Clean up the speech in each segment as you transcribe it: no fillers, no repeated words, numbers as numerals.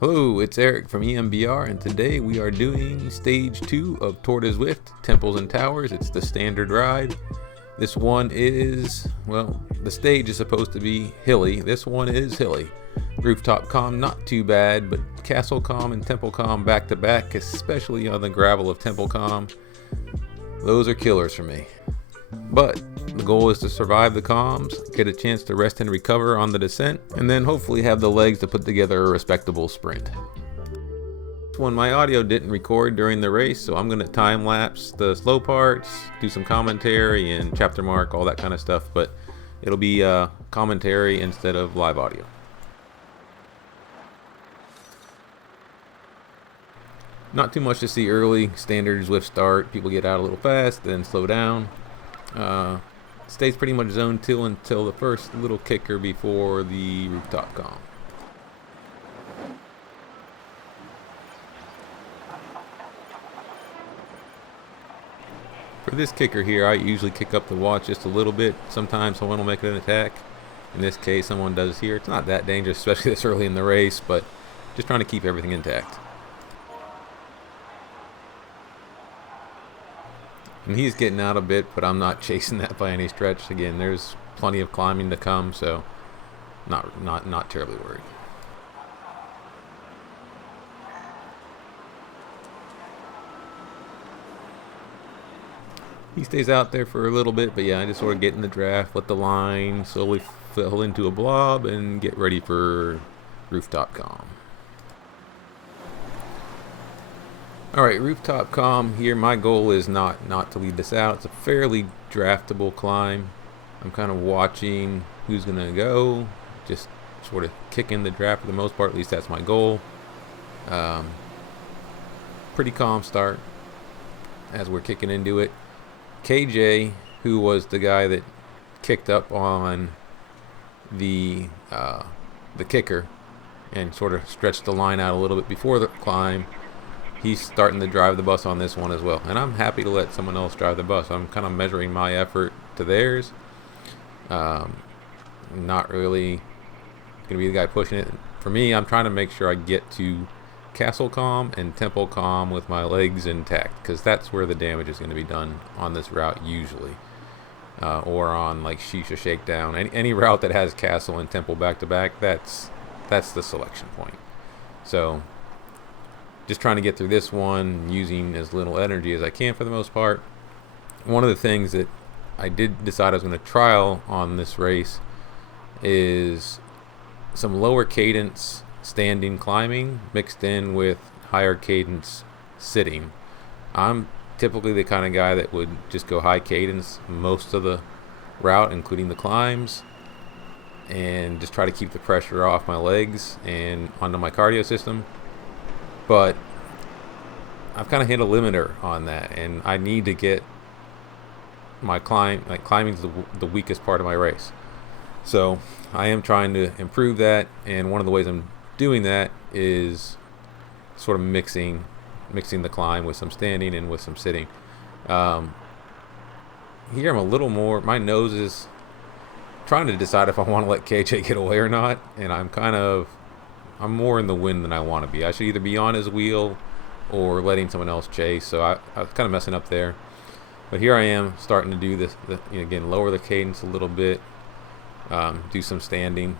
Hello, it's Eric from E.M.B.R. and today we are doing stage 2 of Tour de Zwift, Temples and Towers. It's the standard ride. This one is, well, the stage is supposed to be hilly. This one is hilly. Rooftop KOM, not too bad, but Castle KOM and Temple KOM back to back, especially on the gravel of Temple KOM. Those are killers for me. But the goal is to survive the KOMs, get a chance to rest and recover on the descent, and then hopefully have the legs to put together a respectable sprint. When my audio didn't record during the race, so I'm going to time lapse the slow parts, do some commentary and chapter mark, all that kind of stuff, but it'll be commentary instead of live audio. Not too much to see early. Standard Zwift start. People get out a little fast, then slow down. Stays pretty much zoned until the first little kicker before the Rooftop KOM. For this kicker here, I usually kick up the watch just a little bit. Sometimes someone will make an attack. In this case, someone does here. It's not that dangerous, especially this early in the race, but just trying to keep everything intact. And he's getting out a bit, but I'm not chasing that by any stretch. Again, there's plenty of climbing to come, so not terribly worried. He stays out there for a little bit, but yeah, I just sort of get in the draft, let the line slowly fill into a blob, and get ready for Rooftop KOM. Alright, Rooftop KOM here. My goal is not to lead this out. It's a fairly draftable climb. I'm kind of watching who's going to go. Just sort of kicking the draft for the most part. At least that's my goal. Pretty calm start as we're kicking into it. KJ, who was the guy that kicked up on the kicker and sort of stretched the line out a little bit before the climb, he's starting to drive the bus on this one as well. And I'm happy to let someone else drive the bus. I'm kind of measuring my effort to theirs. Not really going to be the guy pushing it. For me, I'm trying to make sure I get to Castle KOM and Temple KOM with my legs intact, because that's where the damage is going to be done on this route usually. Or on like Shisha Shakedown. Any route that has Castle and Temple back to back, that's the selection point. So just trying to get through this one using as little energy as I can for the most part. One of the things that I did decide I was going to trial on this race is some lower cadence standing climbing mixed in with higher cadence sitting. I'm typically the kind of guy that would just go high cadence most of the route, including the climbs, and just try to keep the pressure off my legs and onto my cardio system. But I've kind of hit a limiter on that, and I need to get my climbing's the weakest part of my race. So I am trying to improve that, and one of the ways I'm doing that is sort of mixing the climb with some standing and with some sitting. Here I'm a little more, my nose is trying to decide if I want to let KJ get away or not, and I'm more in the wind than I want to be. I should either be on his wheel or letting someone else chase. So I was kind of messing up there. But here I am starting to do this, again, lower the cadence a little bit, do some standing,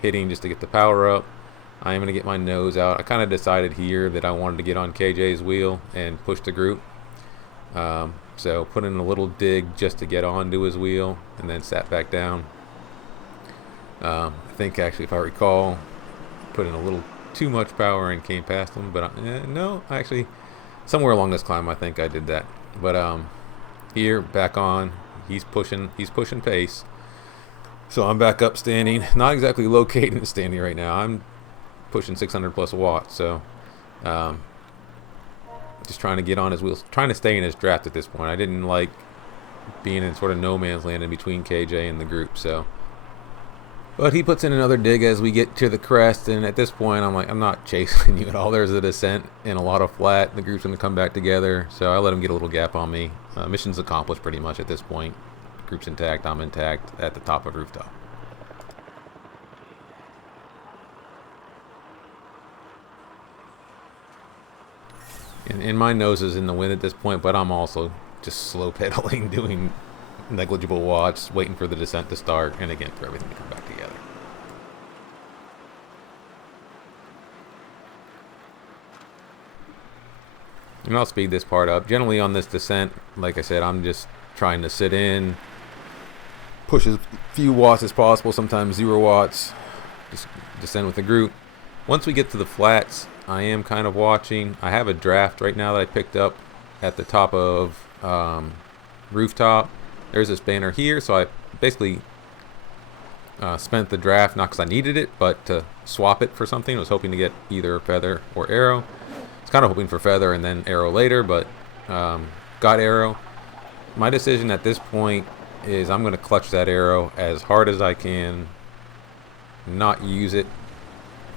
hitting just to get the power up. I am going to get my nose out. I kind of decided here that I wanted to get on KJ's wheel and push the group. So put in a little dig just to get onto his wheel and then sat back down. I think actually, if I recall, put in a little too much power and came past him, but no, actually somewhere along this climb I think I did that. But here back on, he's pushing pace, so I'm back up standing. Not exactly low cadence standing right now. I'm pushing 600 plus watts, so just trying to get on his wheels, trying to stay in his draft at this point. I didn't like being in sort of no man's land in between KJ and the group, so. But he puts in another dig as we get to the crest, and at this point I'm like, I'm not chasing you at all. There's a descent and a lot of flat. The group's going to come back together, so I let him get a little gap on me. Mission's accomplished pretty much at this point. Group's intact, I'm intact at the top of Rooftop. And my nose is in the wind at this point, but I'm also just slow pedaling, doing negligible watts, waiting for the descent to start, and again for everything to come back together. And I'll speed this part up. Generally on this descent, like I said, I'm just trying to sit in, push as few watts as possible, sometimes 0 watts, just descend with the group. Once we get to the flats, I am kind of watching. I have a draft right now that I picked up at the top of Rooftop. There's this banner here, so I basically spent the draft, not because I needed it, but to swap it for something. I was hoping to get either feather or arrow. I was kind of hoping for feather and then arrow later, but got arrow. My decision at this point is I'm going to clutch that arrow as hard as I can, not use it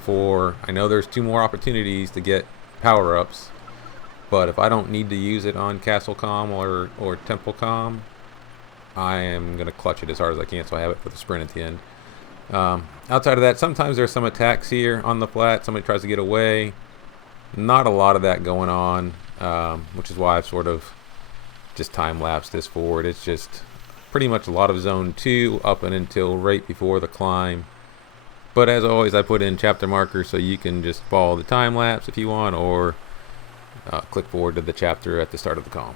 for, I know there's 2 more opportunities to get power-ups, but if I don't need to use it on Castle KOM or Temple KOM, I am going to clutch it as hard as I can so I have it for the sprint at the end. Outside of that, sometimes there's some attacks here on the flat. Somebody tries to get away. Not a lot of that going on, which is why I've sort of just time-lapsed this forward. It's just pretty much a lot of zone 2 up and until right before the climb. But as always, I put in chapter markers so you can just follow the time lapse if you want, or click forward to the chapter at the start of the KOM.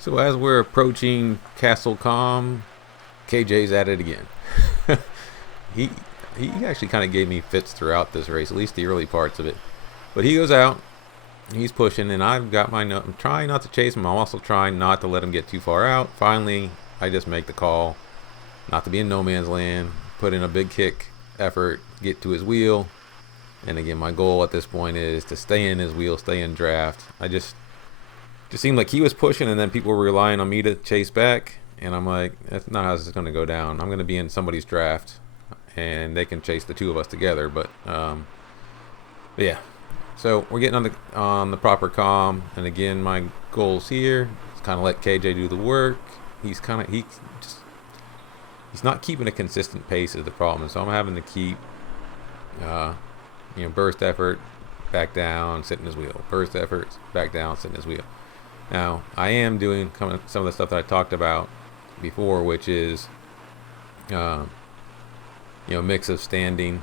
So as we're approaching Castle KOM, KJ's at it again. he actually kind of gave me fits throughout this race, at least the early parts of it. But he goes out, he's pushing, and I've got my note. I'm trying not to chase him. I'm also trying not to let him get too far out. Finally, I just make the call not to be in no man's land, put in a big kick effort, get to his wheel. And again, my goal at this point is to stay in his wheel, stay in draft. I just seemed like he was pushing, and then people were relying on me to chase back, and I'm like, that's not how this is going to go down. I'm going to be in somebody's draft, and they can chase the 2 of us together. But yeah, so we're getting on the proper KOM, and again, my goals here is kind of let KJ do the work. He's not keeping a consistent pace is the problem, so I'm having to keep burst effort, back down, sit in his wheel, burst efforts, back down, sit in his wheel. Now, I am doing some of the stuff that I talked about before, which is, mix of standing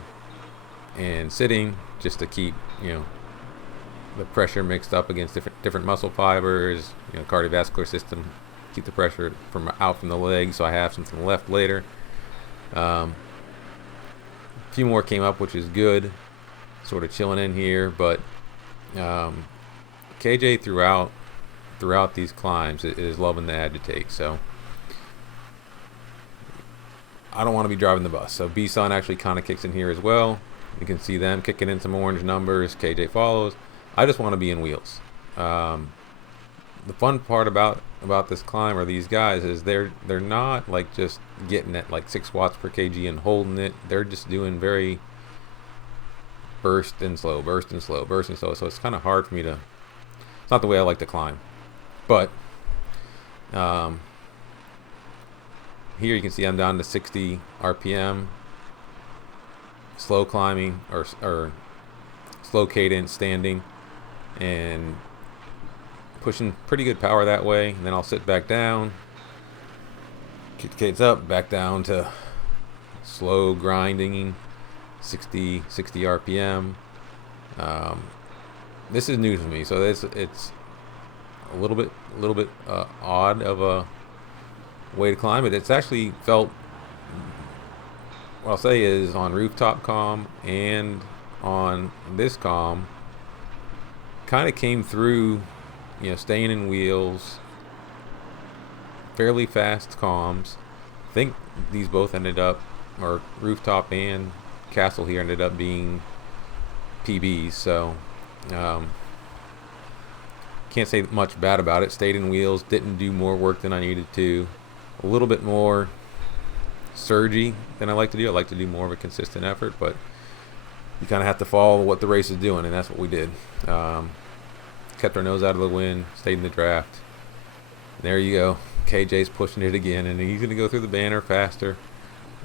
and sitting, just to keep, the pressure mixed up against different muscle fibers, cardiovascular system, keep the pressure out from the legs, so I have something left later. A few more came up, which is good, sort of chilling in here, but KJ throughout these climbs is loving to agitate, so I don't want to be driving the bus. So B-Sun actually kind of kicks in here as well. You can see them kicking in some orange numbers. KJ follows. I just want to be in wheels. The fun part about this climb or these guys is they're not like just getting at like 6 watts per kg and holding it. They're just doing very burst and slow, burst and slow, burst and slow. So it's kind of hard for me to. It's not the way I like to climb. But here you can see I'm down to 60 RPM, slow climbing or slow cadence standing, and pushing pretty good power that way. And then I'll sit back down, kick the cadence up, back down to slow grinding, 60 RPM. This is new to me, so it's a little bit odd of a way to climb it. It's actually felt, what I'll say is, on Rooftop KOM and on this KOM, kind of came through, staying in wheels, fairly fast KOMs. I think these both ended up, or Rooftop and Castle here ended up being PBs, so can't say much bad about it. Stayed in wheels, didn't do more work than I needed to. A little bit more surgy than I like to do. I like to do more of a consistent effort, but you kind of have to follow what the race is doing, and that's what we did. Kept our nose out of the wind, stayed in the draft. There you go. KJ's pushing it again, and he's going to go through the banner faster.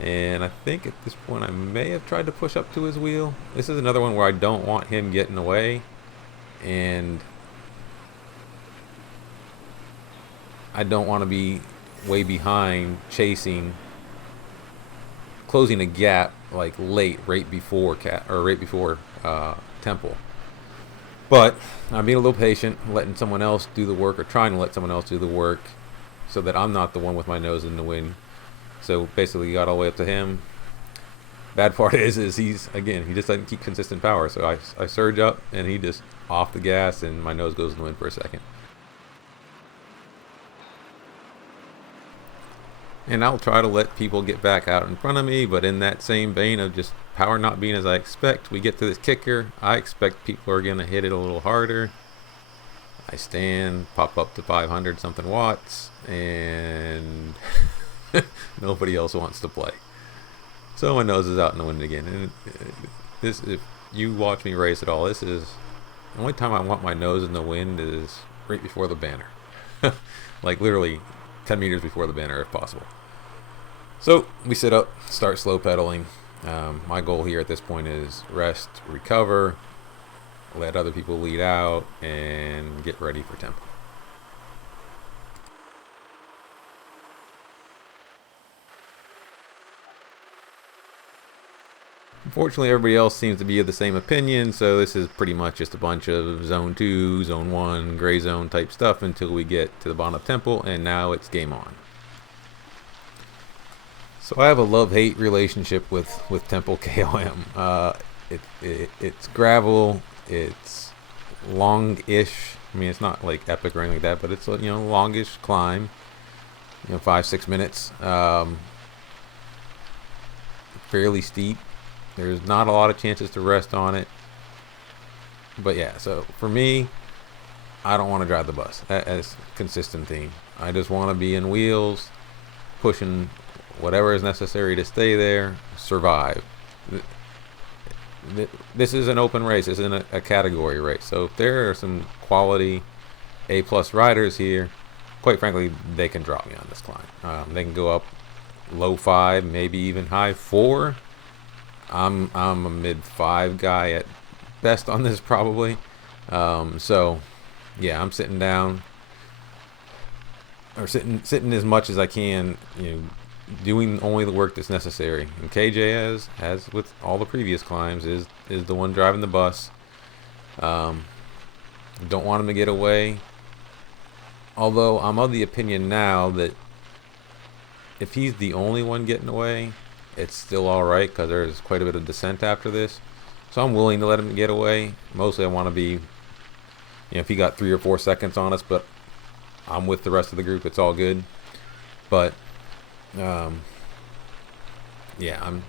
And I think at this point I may have tried to push up to his wheel. This is another one where I don't want him getting away, and I don't want to be way behind chasing, closing a gap like late, right before Temple. But I'm being a little patient, letting someone else do the work, or trying to let someone else do the work, so that I'm not the one with my nose in the wind. So basically, got all the way up to him. Bad part is he just doesn't keep consistent power. So I surge up, and he just off the gas, and my nose goes in the wind for a second. And I'll try to let people get back out in front of me, but in that same vein of just power not being as I expect, we get to this kicker. I expect people are going to hit it a little harder. I stand, pop up to 500 something watts, and nobody else wants to play. So my nose is out in the wind again. And this, if you watch me race at all, this is the only time I want my nose in the wind is right before the banner. Like literally 10 meters before the banner if possible. So we sit up, start slow pedaling. My goal here at this point is rest, recover, let other people lead out, and get ready for Temple. Unfortunately, everybody else seems to be of the same opinion, so this is pretty much just a bunch of Zone 2, Zone 1, Gray Zone type stuff until we get to the bottom of Temple, and now it's game on. So I have a love-hate relationship with Temple KOM. It's gravel, it's long-ish. I mean, it's not like epic or anything like that, but it's longish climb. 5-6 minutes. Fairly steep. There's not a lot of chances to rest on it. But yeah, so for me, I don't want to drive the bus. That's a consistent theme. I just want to be in wheels, pushing whatever is necessary to stay there, survive. This is an open race. This isn't a category race. So if there are some quality A+ riders here, quite frankly, they can drop me on this climb. They can go up low 5, maybe even high 4. I'm a mid 5 guy at best on this probably. So yeah, I'm sitting down, or sitting as much as I can, doing only the work that's necessary. And KJ, as with all the previous climbs, is the one driving the bus. Don't want him to get away. Although I'm of the opinion now that if he's the only one getting away, it's still alright, because there's quite a bit of descent after this. So I'm willing to let him get away. Mostly I want to be, if he got 3 or 4 seconds on us, but I'm with the rest of the group, it's all good. But yeah, I'm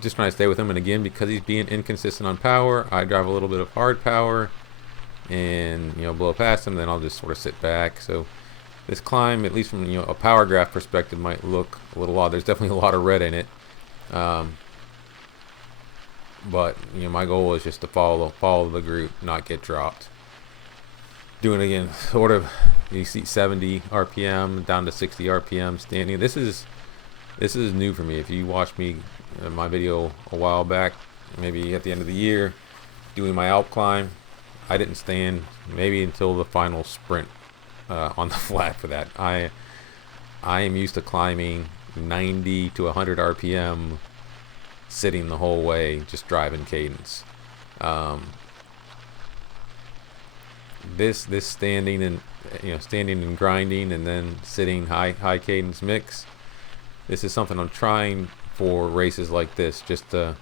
just trying to stay with him. And again, because he's being inconsistent on power, I drive a little bit of hard power and blow past him, then I'll just sort of sit back. So this climb, at least from a power graph perspective, might look a little odd. There's definitely a lot of red in it. But my goal is just to follow the group, not get dropped. Doing again, sort of, you see 70 RPM down to 60 RPM standing. This is new for me. If you watched me in my video a while back, maybe at the end of the year, doing my Alp climb, I didn't stand maybe until the final sprint on the flat for that. I am used to climbing 90 to 100 RPM, sitting the whole way, just driving cadence. This standing and grinding and then sitting high cadence mix. This is something I'm trying for races like this, just to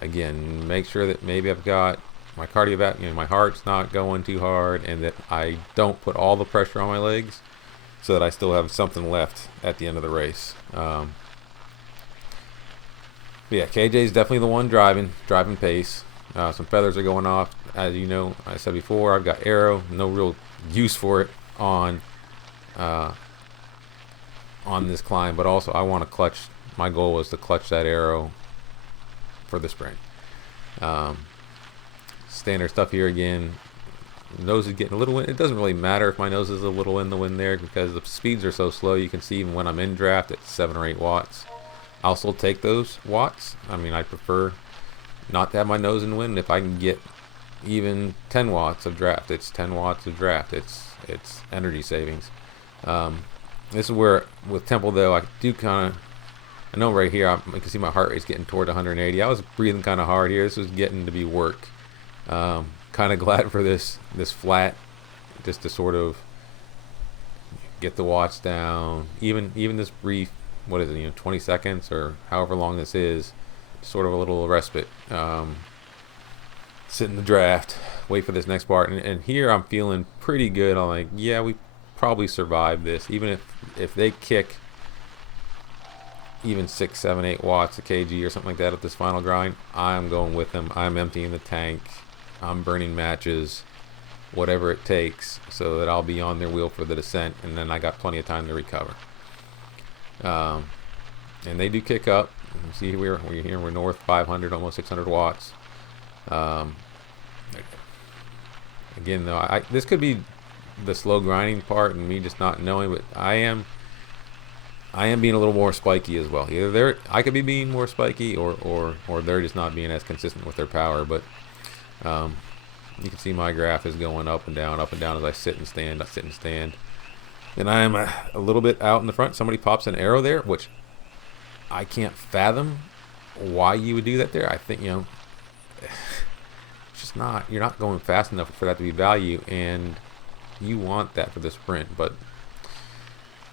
again make sure that maybe I've got my cardiovascular, my heart's not going too hard, and that I don't put all the pressure on my legs, so that I still have something left at the end of the race. Yeah, KJ's definitely the one driving pace. Some feathers are going off. as you know, I said before, I've got aero, no real use for it on this climb, but also I want to clutch. My goal was to clutch that aero for the sprint. Standard stuff here again. Nose is getting a little wind. It doesn't really matter if my nose is a little in the wind there because the speeds are so slow. You can see even when I'm in draft, it's 7 or 8 watts. I'll still take those watts. I mean, I prefer not to have my nose in the wind. If I can get even 10 watts of draft, it's 10 watts of draft. It's energy savings. This is where with Temple though, I do kind of, I know right here you can see my heart rate's getting toward 180. I was breathing kind of hard here. This was getting to be work. Kind of glad for this flat, just to sort of get the watts down. Even this brief, what is it, 20 seconds or however long this is, sort of a little respite. Sit in the draft, wait for this next part, and here I'm feeling pretty good. I'm like, yeah, we probably survived this. Even if they kick even 6, 7, 8 watts a kg or something like that at this final grind, I'm going with them. I'm emptying the tank. I'm burning matches, whatever it takes, so that I'll be on their wheel for the descent, and then I got plenty of time to recover. And they do kick up. You see we're here, we're north 500, almost 600 watts. Again though, this could be the slow grinding part and me just not knowing, but I am being a little more spiky as well. Either I could be being more spiky, or they're just not being as consistent with their power. But you can see my graph is going up and down as I sit and stand. And I am a little bit out in the front. Somebody pops an arrow there, which I can't fathom why you would do that there. I think, it's just not, you're not going fast enough for that to be value, and you want that for the sprint. But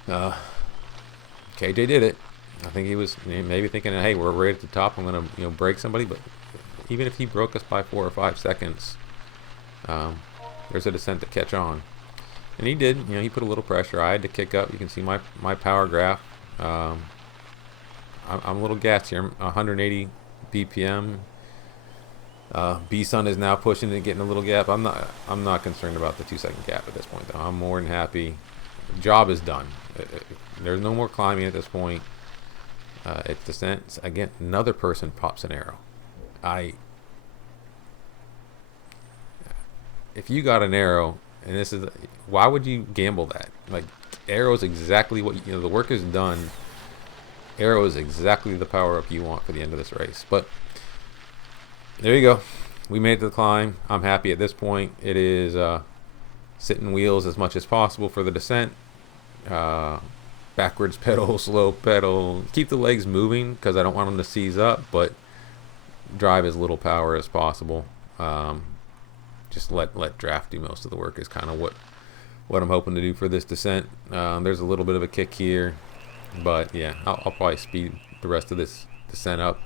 KJ did it. I think he was maybe thinking, hey, we're right at the top, I'm going to break somebody. But even if he broke us by 4 or 5 seconds, there's a descent to catch on. And he did. He put a little pressure. I had to kick up. You can see my power graph. I'm a little gassed here. I'm 180 BPM. B-Sun is now pushing and getting a little gap. I'm not concerned about the 2-second gap at this point, though. I'm more than happy. The job is done. There's no more climbing at this point. It's descent. Again, another person pops an arrow. If you got an arrow, and this is, why would you gamble that? Like, arrow is exactly what the work is done. Arrow is exactly the power up you want for the end of this race. But there you go. We made it to the climb. I'm happy at this point. It is sitting wheels as much as possible for the descent. Backwards pedal, slow pedal. Keep the legs moving because I don't want them to seize up, but drive as little power as possible. Just let draft do most of the work is kind of what I'm hoping to do for this descent. There's a little bit of a kick here, but yeah, I'll probably speed the rest of this descent up,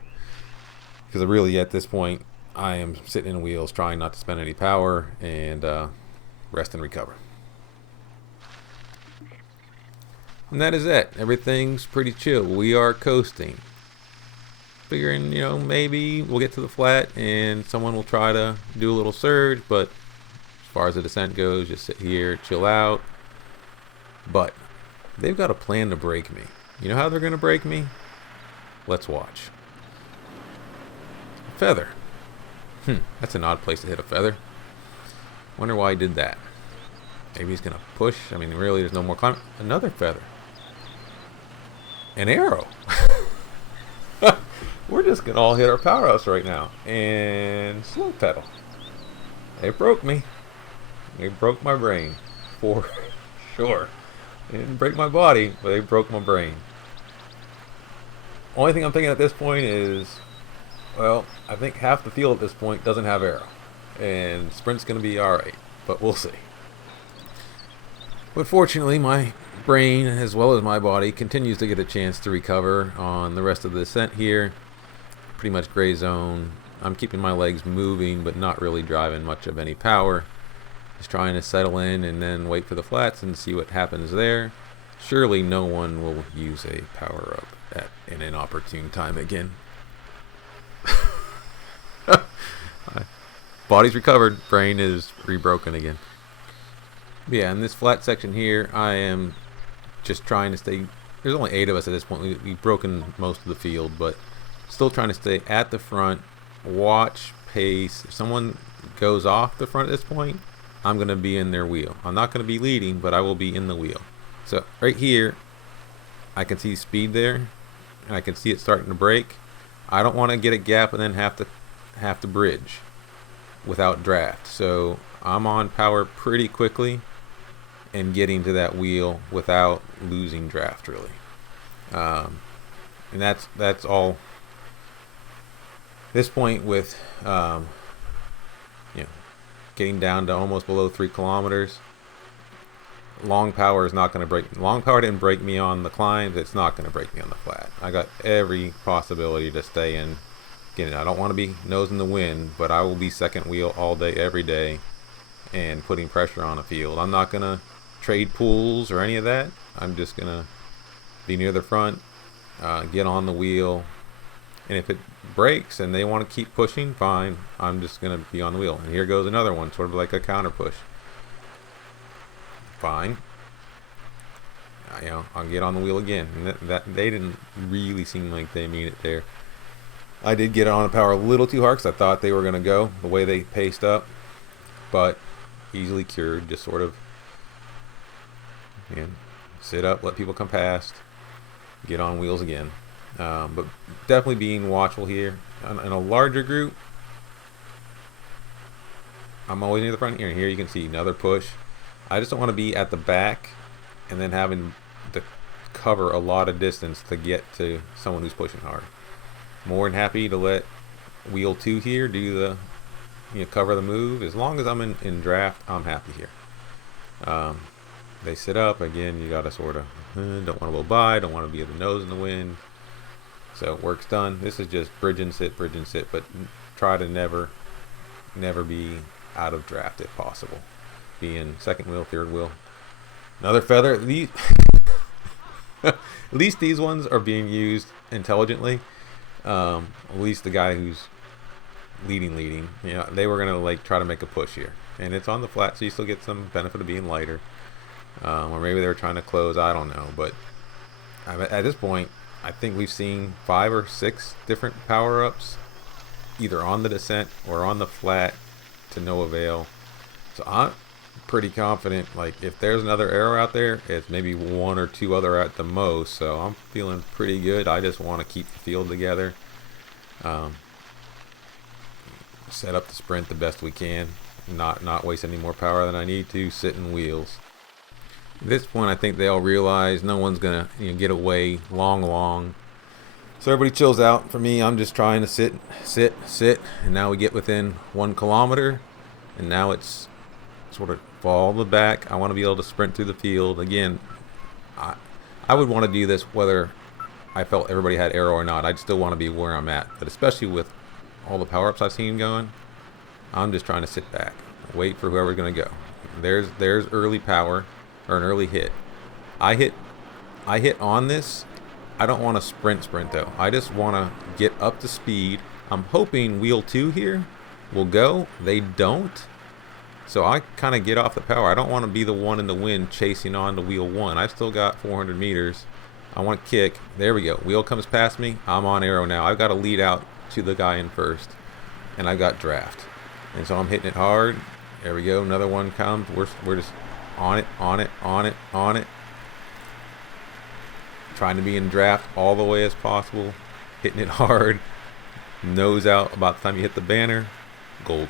because really at this point I am sitting in wheels, trying not to spend any power, and rest and recover. And that is it. Everything's pretty chill. We are coasting. Figuring, maybe we'll get to the flat and someone will try to do a little surge, but as far as the descent goes, just sit here, chill out. But they've got a plan to break me. You know how they're going to break me? Let's watch. Feather. That's an odd place to hit a feather. Wonder why he did that. Maybe he's going to push. I mean, really, there's no more climb. Another feather. An arrow. We're just going to all hit our power-ups right now. And slow pedal. They broke me. They broke my brain. For sure. They didn't break my body, but they broke my brain. Only thing I'm thinking at this point is, well, I think half the field at this point doesn't have arrow. And sprint's going to be alright. But we'll see. But fortunately, my brain, as well as my body, continues to get a chance to recover on the rest of the descent here. Pretty much gray zone. I'm keeping my legs moving, but not really driving much of any power. Just trying to settle in and then wait for the flats and see what happens there. Surely no one will use a power up at an inopportune time again. Body's recovered, brain is rebroken again. Yeah, in this flat section here, I am just trying to stay. There's only 8 of us at this point. We've broken most of the field, but still trying to stay at the front, watch, pace. If someone goes off the front at this point, I'm going to be in their wheel. I'm not going to be leading, but I will be in the wheel. So right here, I can see speed there, and I can see it starting to break. I don't want to get a gap and then have to bridge without draft. So I'm on power pretty quickly and getting to that wheel without losing draft really. And that's all. This point with getting down to almost below 3 kilometers. Long power is not going to break. Long power didn't break me on the climbs. It's not going to break me on the flat. I got every possibility to stay in. Again, I don't want to be nose in the wind, but I will be second wheel all day, every day, and putting pressure on a field. I'm not going to trade pools or any of that. I'm just going to be near the front, get on the wheel, and if it breaks and they want to keep pushing, fine. I'm just going to be on the wheel. And here goes another one, sort of like a counter push. Fine. I'll get on the wheel again. And that they didn't really seem like they mean it there. I did get on the power a little too hard because I thought they were going to go the way they paced up, but easily cured. Just sort of sit up, let people come past, get on wheels again. But definitely being watchful here. In a larger group, I'm always near the front here. And here you can see another push. I just don't want to be at the back and then having to cover a lot of distance to get to someone who's pushing hard. More than happy to let wheel 2 here do the cover the move. As long as I'm in draft, I'm happy here. They sit up again. You gotta sort of don't want to go by, don't want to be at the nose in the wind. So work's done. This is just bridge and sit, but try to never be out of draft if possible. Be in second wheel, third wheel. Another feather. These at least these ones are being used intelligently. At least the guy who's leading, they were gonna try to make a push here, and it's on the flat, so you still get some benefit of being lighter. Or maybe they were trying to close. I don't know, but at this point, I think we've seen 5 or 6 different power-ups, either on the descent or on the flat, to no avail. So I'm pretty confident. If there's another arrow out there, it's maybe 1 or 2 other at the most. So I'm feeling pretty good. I just want to keep the field together. Set up the sprint the best we can. Not waste any more power than I need to. Sit in wheels. At this point, I think they all realize no one's gonna get away long. So everybody chills out. For me, I'm just trying to sit, and now we get within 1 kilometer, and now it's sort of fall the back. I want to be able to sprint through the field again. I would want to do this whether I felt everybody had arrow or not. I'd still want to be where I'm at, but especially with all the power ups I've seen going, I'm just trying to sit back, wait for whoever's gonna go. There's early power. Or an early hit. I hit on this. I don't want to sprint though. I just want to get up to speed. I'm hoping wheel 2 here will go. They don't. So I kind of get off the power. I don't want to be the one in the wind chasing on to wheel 1. I've still got 400 meters. I want to kick. There we go. Wheel comes past me. I'm on arrow now. I've got to lead out to the guy in first. And I've got draft. And so I'm hitting it hard. There we go. Another one comes. We're just on it. Trying to be in draft all the way as possible. Hitting it hard. Nose out about the time you hit the banner. Golden.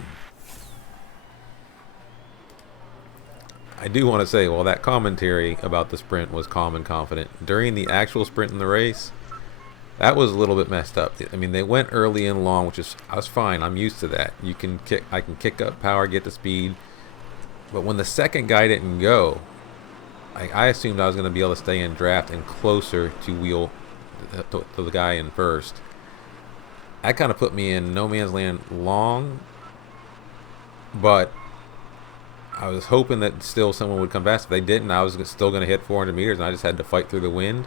I do want to say, well, that commentary about the sprint was calm and confident. During the actual sprint in the race, that was a little bit messed up. I mean, they went early and long, I was fine. I'm used to that. I can kick up power, get the speed. But when the second guy didn't go, I assumed I was going to be able to stay in draft and closer to wheel to the guy in first. That kind of put me in no man's land long, but I was hoping that still someone would come fast. If they didn't, I was still going to hit 400 meters, and I just had to fight through the wind.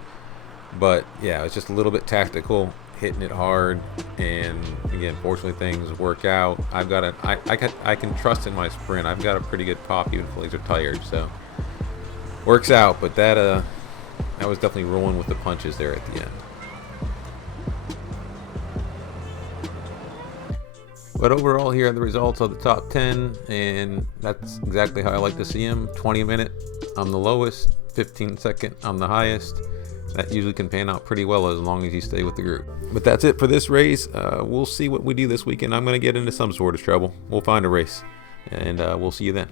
But yeah, it was just a little bit tactical, hitting it hard, and again, fortunately things work out. I can trust in my sprint. I've got a pretty good pop even if legs are tired, so works out. But that was definitely rolling with the punches there at the end. But overall, here are the results of the top 10, and that's exactly how I like to see them. 20 a minute on the lowest, 15 second on the highest. That usually can pan out pretty well as long as you stay with the group. But that's it for this race. We'll see what we do this weekend. I'm going to get into some sort of trouble. We'll find a race, and we'll see you then.